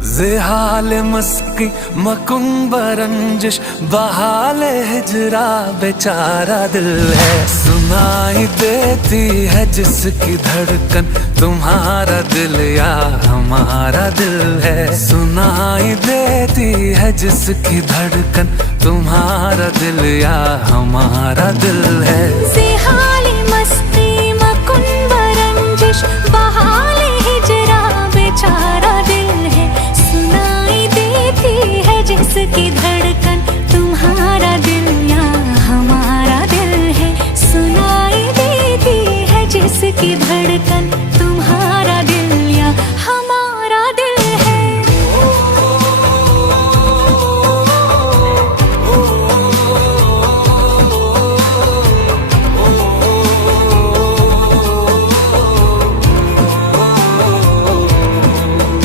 ज़ेहाल मस्की मकुंब रंजिश बहाल हिजरा बेचारा दिल है। सुनाई देती है जिसकी धड़कन तुम्हारा दिल या हमारा दिल है। सुनाई देती है जिसकी धड़कन तुम्हारा दिल या हमारा दिल है।